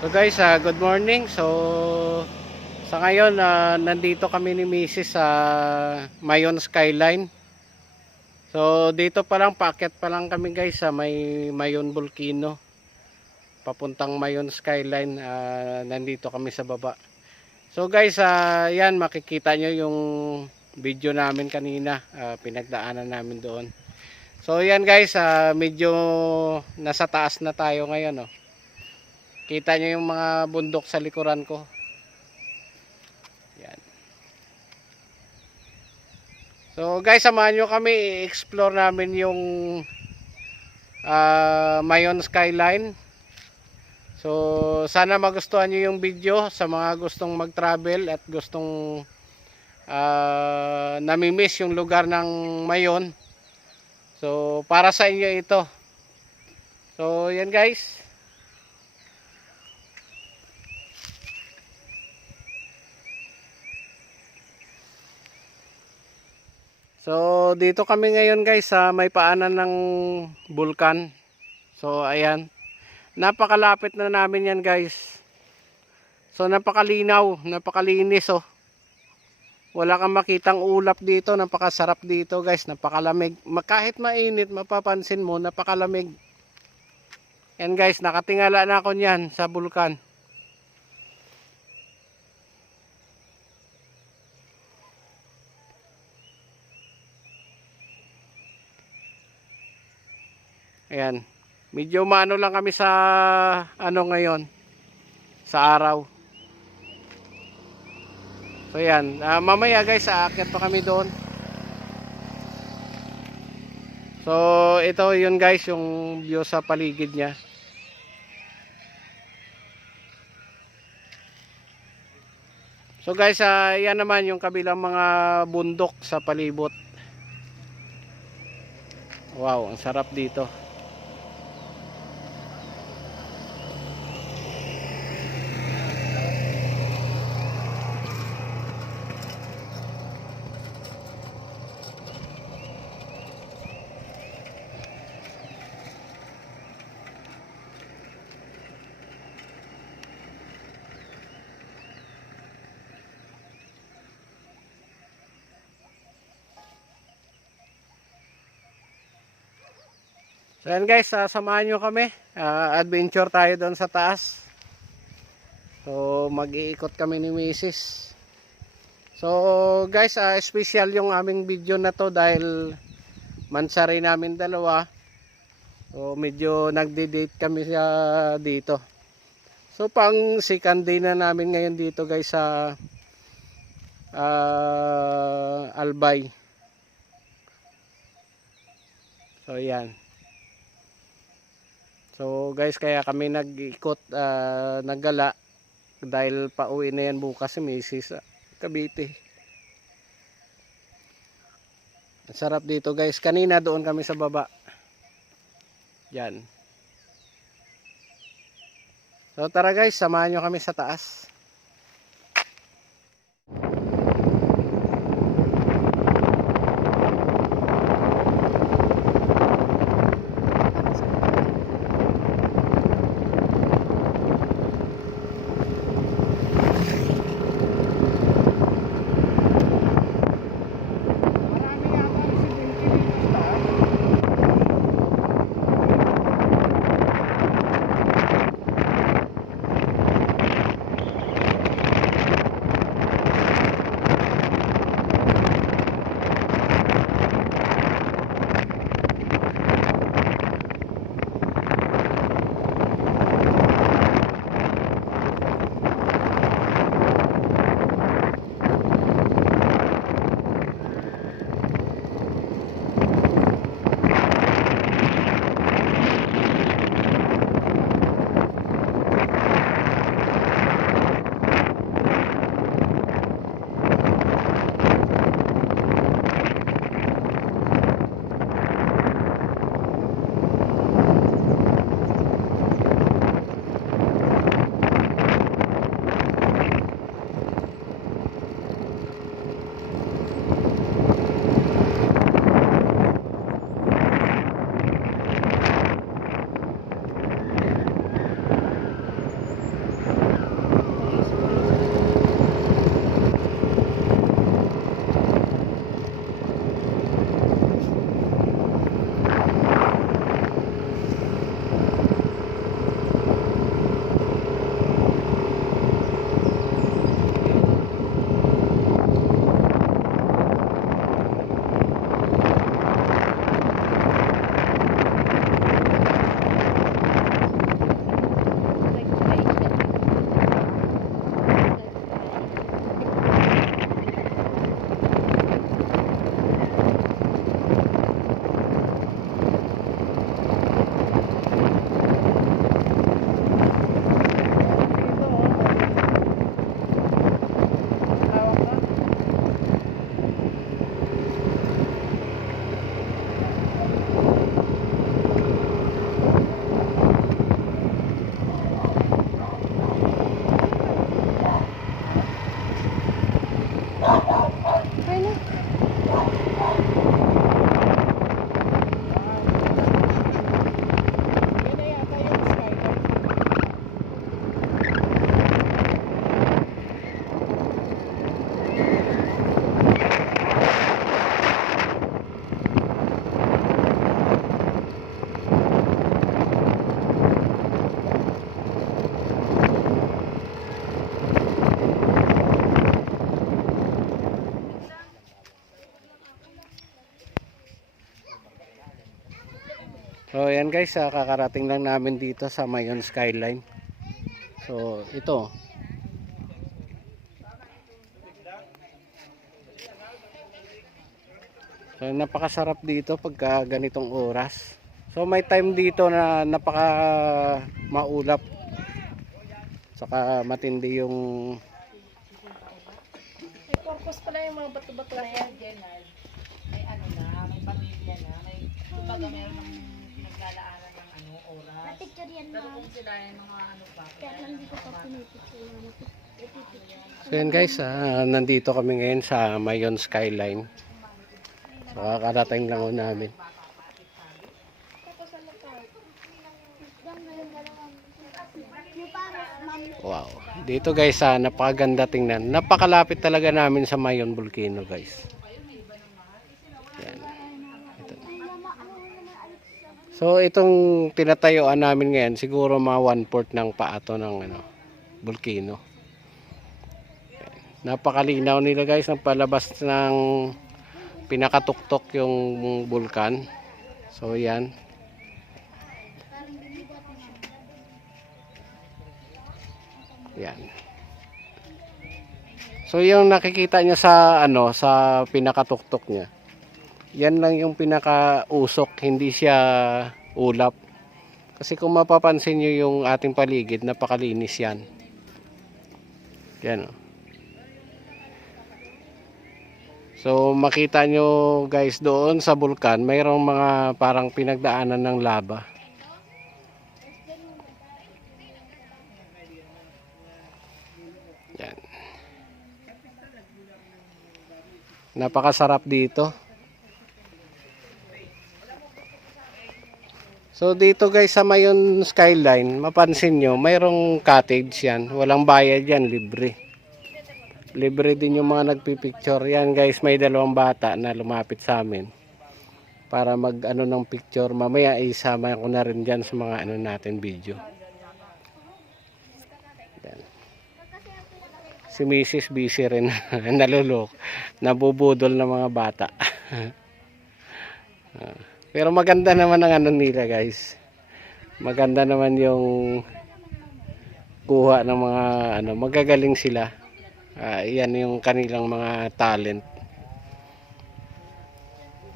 So guys, good morning. So sa ngayon, nandito kami ni Mrs. sa Mayon Skyline. So dito pa lang, paakyat pa lang kami guys sa may Mayon Volcano. Papuntang Mayon Skyline, nandito kami sa baba. So guys, yan makikita nyo yung video namin kanina, pinagdaanan namin doon. So yan guys, medyo nasa taas na tayo ngayon, oh. Kita nyo yung mga bundok sa likuran ko. Yan. So guys, samahan nyo kami i-explore namin yung Mayon Skyline. So sana magustuhan nyo yung video sa mga gustong mag-travel at gustong namimiss yung lugar ng Mayon. So para sa inyo ito. So yan guys. So dito kami ngayon guys sa may paanan ng bulkan. So ayan. Napakalapit na namin yan guys. So napakalinaw, napakalinis oh. Wala kang makitang ulap dito, napakasarap dito guys, napakalamig. Kahit mainit, mapapansin mo, napakalamig. Yan guys, nakatingala na ako niyan sa bulkan. Ayan. Medyo maano lang kami sa ano ngayon, sa araw. So yan, mamaya guys, aakyat pa kami doon. So ito yun guys, yung view sa paligid niya. So guys, yan naman yung kabilang mga bundok sa palibot. Wow, ang sarap dito. So yan guys, samahan nyo kami. Adventure tayo doon sa taas. So mag-iikot kami ni Mrs. So guys, special yung aming video na to dahil mansari namin dalawa. So medyo nagde-date kami dito. So pang second day na namin ngayon dito guys sa Albay. So yan. So guys, kaya kami nag-ikot, naggala dahil pauwi na yan bukas si Mrs. Cavite. Ang sarap dito guys. Kanina doon kami sa baba. Yan. So tara guys, samahan nyo kami sa taas. So ayan guys, kakarating lang namin dito sa Mayon Skyline. So ito. So napakasarap dito pagka ganitong oras. So may time dito na napaka maulap. Saka matindi yung May purpose pala yung mga bato-bato na yan. May ano na, may pamilya na, may kumbaga meron ng pinaglalaanan ng ano, oras. Napicture yan Pero na. kung sila yung mga ano pa, Kaya lang hindi ko pa pinipicture. So yan guys, nandito kami ngayon sa Mayon Skyline. So kakarating lang ho namin. Tapos ano pa? Yung parang mami. Wow. Dito guys, napakaganda tingnan. Napakalapit talaga namin sa Mayon Volcano guys. Yan. Ito. So itong tinatayuan namin ngayon, siguro mga 1/4 ng paato ng ano, volcano. Yan. Napakalinaw nila guys, ng palabas ng pinakatuktok yung bulkan. So yan. Yan. So yung nakikita niya sa ano, sa pinakatuktok niya. Yan lang yung pinakausok, hindi siya ulap. Kasi kung mapapansin niyo yung ating paligid, napakalinis yan. Yan. Oh. So makita nyo guys doon sa bulkan, mayroong mga parang pinagdaanan ng lava. Yan. Napakasarap dito. So dito guys sa Mayon Skyline, mapansin nyo, mayroong cottage yan. Walang bayad yan, libre. Libre din yung mga nagpipicture. Yan guys, may dalawang bata na lumapit sa amin para mag ano ng picture. Mamaya isama ko na rin dyan sa mga ano natin video. Yan. Si Mrs. busy rin. Nalulok. Nabubudol ng mga bata. Pero maganda naman ang ano nila guys. Maganda naman yung kuha ng mga ano, magagaling sila. Yan yung kanilang mga talent.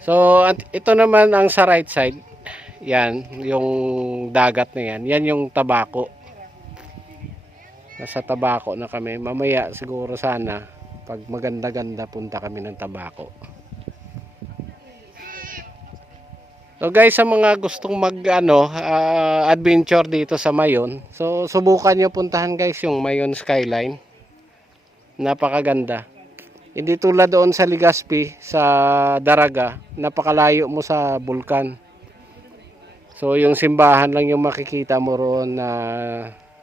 So at ito naman ang sa right side. Yan, yung dagat na yan. Yan yung Tabaco. Nasa Tabaco na kami. Mamaya siguro sana pag maganda-ganda punta kami ng Tabaco. So guys, sa mga gustong mag ano, adventure dito sa Mayon, so subukan nyo puntahan guys yung Mayon Skyline. Napakaganda. Hindi tulad doon sa Legazpi, sa Daraga, napakalayo mo sa bulkan. So yung simbahan lang yung makikita mo roon na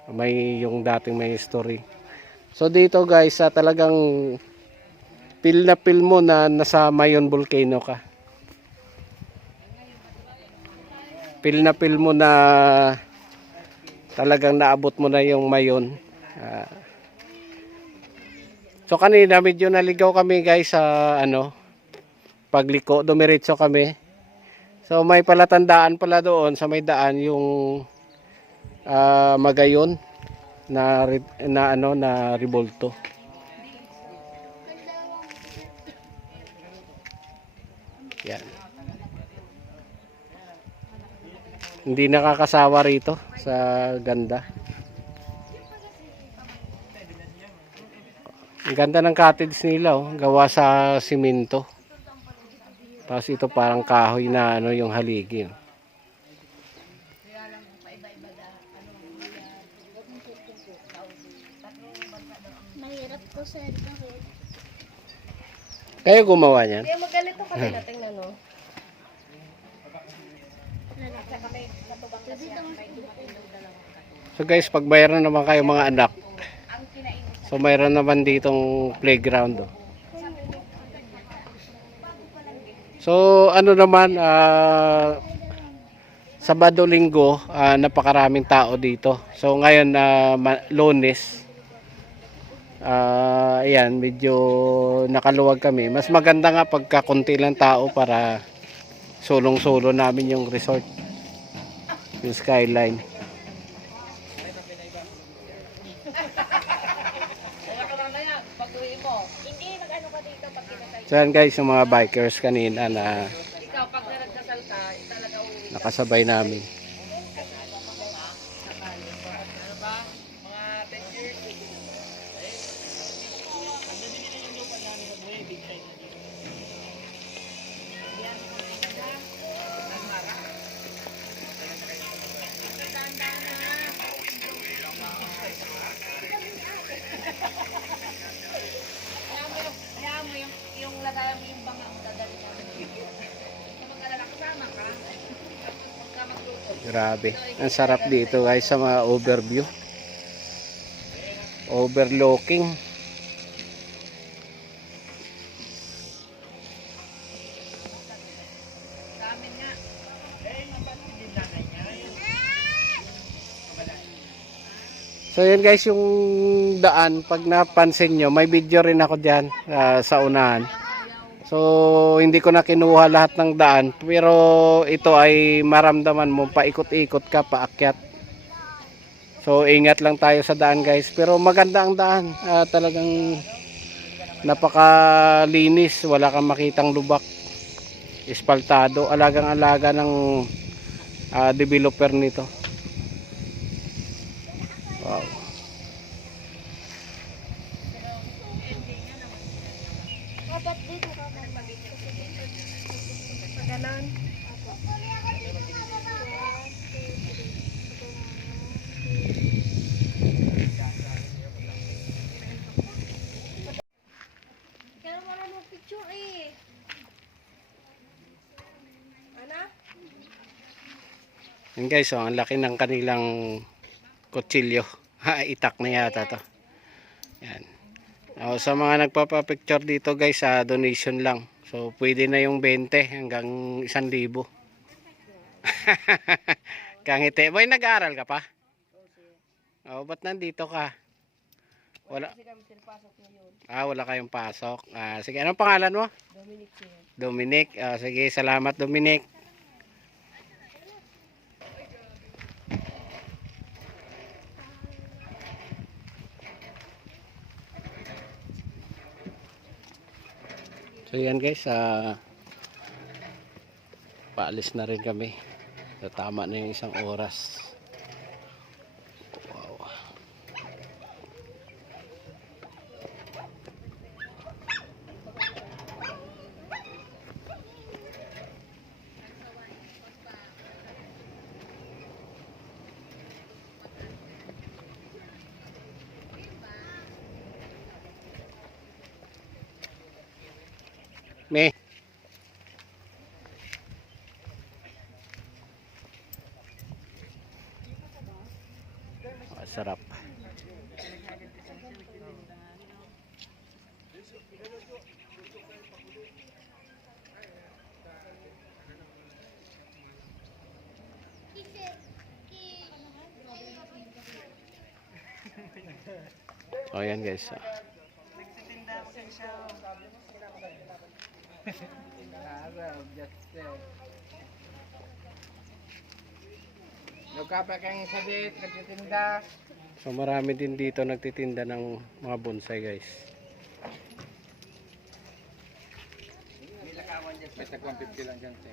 may yung dating may history. So dito guys, talagang feel na feel mo na nasa Mayon Volcano ka. Feel na feel mo na talagang naabot mo na yung Mayon. So kanina medyo naligaw kami guys sa ano, pagliko, dumiretso kami. So may palatandaan pala doon sa may daan yung Magayon na ano na Rebolto. Yan. Hindi nakakasawa rito sa ganda. Ang ganda ng cottage nila, oh. Gawa sa simento. Tapos ito parang kahoy na ano yung haligi. Oh. Mahirap to sa ito. Kayo gumawa niyan? Kaya magalito kami natin na no. So guys, pag mayroon naman kayo mga anak, so mayroon naman ditong playground. Oh. So ano naman, Sabado Linggo, napakaraming tao dito. So ngayon Lunes, ayan, medyo nakaluwag kami. Mas maganda nga pagka konti lang tao para sulong-sulo namin yung resort. Yung skyline. Kaya ka lang na yan, pag-uwi mo. Hindi, mag-ano ka dito pag kinasal. So yan guys, yung mga bikers kanina na Ikaw, pag nagkasal ka, talaga uwi. nakasabay namin. Ano ba? Mga 10 years. Kaya mo yung lagayan mo yung banga mo dadali namin. Kung mag-alala, kasama ka. Pagka magluto. Grabe. Ang sarap dito guys sa mga overview. Overlooking. Sa amin nga. So yun guys yung daan. Pag napansin nyo, may video rin ako dyan sa unahan. So hindi ko na kinuha lahat ng daan. Pero ito ay maramdaman mo. Paikot-ikot ka, paakyat. So ingat lang tayo sa daan guys. Pero maganda ang daan. Talagang napakalinis. Wala kang makitang lubak. Espaltado. Alagang-alaga ng developer nito. Wow. Dapat dito ka pa. Paganon. Kaya wala mo picture eh. Ano? Yan guys, oh, ang laki ng kanilang kutsilyo. Itak na yata to. Yan. Oh, sa mga nagpapapicture dito guys, donation lang. So pwede na yung 20 hanggang 1,000. Kangiti. Boy, nag-aaral ka pa? Oh, ba't nandito ka? Wala. Wala kayong pasok. Sige, anong pangalan mo? Dominic sir. Dominic. Sige, salamat Dominic. So yan guys, paalis na rin kami. So, tama na yung 1 oras. Wow. Me. Sarap. Oh, yan guys. So marami din dito nagtitinda ng mga bonsai guys. Basta 150 lang dyan, sir.